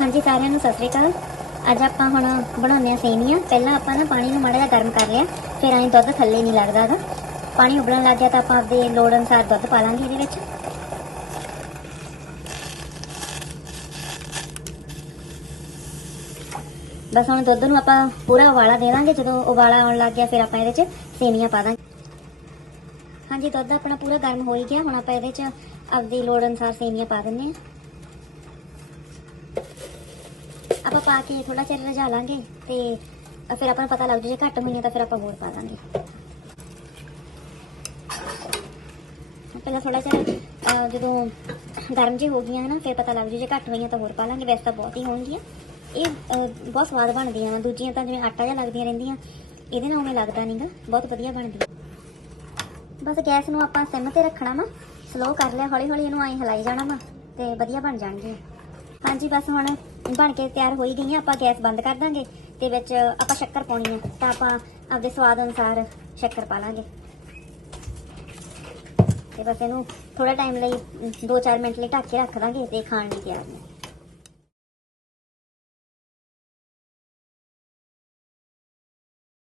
ਹਾਂਜੀ, ਸਾਰਿਆਂ ਨੂੰ ਸਤਿ ਸ੍ਰੀ ਅਕਾਲ। ਅੱਜ ਆਪਾਂ ਹੁਣ ਬਣਾਉਂਦੇ ਆ ਸੇਵੀਆਂ ਪਹਿਲਾਂ ਆਪਾਂ ਨਾ ਪਾਣੀ ਨੂੰ ਮਾੜਾ ਜਿਹਾ ਗਰਮ ਕਰ ਲਿਆ, ਫਿਰ ਐਂ ਦੁੱਧ ਥੱਲੇ ਨਹੀਂ ਲੱਗਦਾ ਗਾ ਪਾਣੀ ਉਬਲਣ ਲੱਗ ਗਿਆ ਤਾਂ ਆਪਾਂ ਆਪਦੇ ਲੋੜ ਅਨੁਸਾਰ ਦੁੱਧ ਪਾ ਲਾਂਗੇ ਇਹਦੇ ਵਿੱਚ। ਬਸ ਹੁਣ ਦੁੱਧ ਨੂੰ ਆਪਾਂ ਪੂਰਾ ਉਬਾਲਾ ਦੇ ਦਾਂਗੇ। ਜਦੋਂ ਉਬਾਲਾ ਆਉਣ ਲੱਗ ਗਿਆ, ਫਿਰ ਆਪਾਂ ਇਹਦੇ 'ਚ ਸੇਵੀਆਂ ਪਾ ਦਾਂਗੇ। ਹਾਂਜੀ, ਦੁੱਧ ਆਪਣਾ ਪੂਰਾ ਗਰਮ ਹੋ ਹੀ ਗਿਆ। ਹੁਣ ਆਪਾਂ ਇਹਦੇ 'ਚ ਆਪਦੀ ਲੋੜ ਅਨੁਸਾਰ ਸੇਵੀਆਂ ਪਾ ਦਿੰਨੇ ਆ ਆਪਾਂ ਪਾ ਕੇ ਥੋੜਾ ਚਿਰ ਰਝਾ ਲਾਂਗੇ ਤੇ ਫਿਰ ਆਪਾਂ ਨੂੰ ਪਤਾ ਲੱਗ ਜੂ ਜੇ ਘੱਟ ਹੋਈਆਂ ਤਾਂ ਫਿਰ ਆਪਾਂ ਹੋਰ ਪਾ ਦਾਂਗੇ। ਪਹਿਲਾਂ ਥੋੜਾ ਚਿਰ ਜਦੋਂ ਗਰਮ ਜੇ ਹੋ ਗਈਆਂ ਨਾ, ਫਿਰ ਪਤਾ ਲੱਗ ਜੂ ਜੇ ਘੱਟ ਹੋਈਆਂ ਤਾਂ ਹੋਰ ਪਾ ਲਾਂਗੇ, ਵੈਸੇ ਤਾਂ ਬਹੁਤ ਹੀ ਹੋਣਗੀਆਂ। ਇਹ ਬਹੁਤ ਸਵਾਦ ਬਣਦੀਆਂ ਨੇ ਦੂਜੀਆਂ ਤਾਂ ਜਿਵੇਂ ਆਟਾ ਜਿਹਾ ਲੱਗਦੀਆਂ ਰਹਿੰਦੀਆਂ, ਇਹਦੇ ਨਾਲ ਉਵੇਂ ਲੱਗਦਾ ਨਹੀਂਗਾ ਬਹੁਤ ਵਧੀਆ ਬਣਦੀ ਬਸ ਗੈਸ ਨੂੰ ਆਪਾਂ ਸਿਮ ਤੇ ਰੱਖਣਾ ਵਾ ਸਲੋ ਕਰ ਲਿਆ ਹੌਲੀ ਹੌਲੀ ਇਹਨੂੰ ਐਂ ਹਿਲਾਈ ਜਾਣਾ ਵਾ, ਤੇ ਵਧੀਆ ਬਣ ਜਾਣਗੇ ਹਾਂਜੀ, ਬਸ ਹੁਣ ਬਣ ਕੇ ਤਿਆਰ ਹੋਈ ਗਈਆਂ, ਆਪਾਂ ਗੈਸ ਬੰਦ ਕਰ ਦਾਂਗੇ ਤੇ ਵਿੱਚ ਆਪਾਂ ਸ਼ੱਕਰ ਪਾਉਣੀ ਆ, ਤਾਂ ਆਪਾਂ ਆਪਦੇ ਸਵਾਦ ਅਨੁਸਾਰ ਸ਼ੱਕਰ ਪਾ ਲਾਂਗੇ। ਤੇ ਬਸ ਇਹਨੂੰ ਥੋੜਾ ਟਾਈਮ ਲਈ 2-4 ਮਿੰਟ ਲਈ ਢੱਕ ਕੇ ਰੱਖ ਦਾਂਗੇ ਤੇ ਖਾਣ ਲਈ ਤਿਆਰ ਨੇ।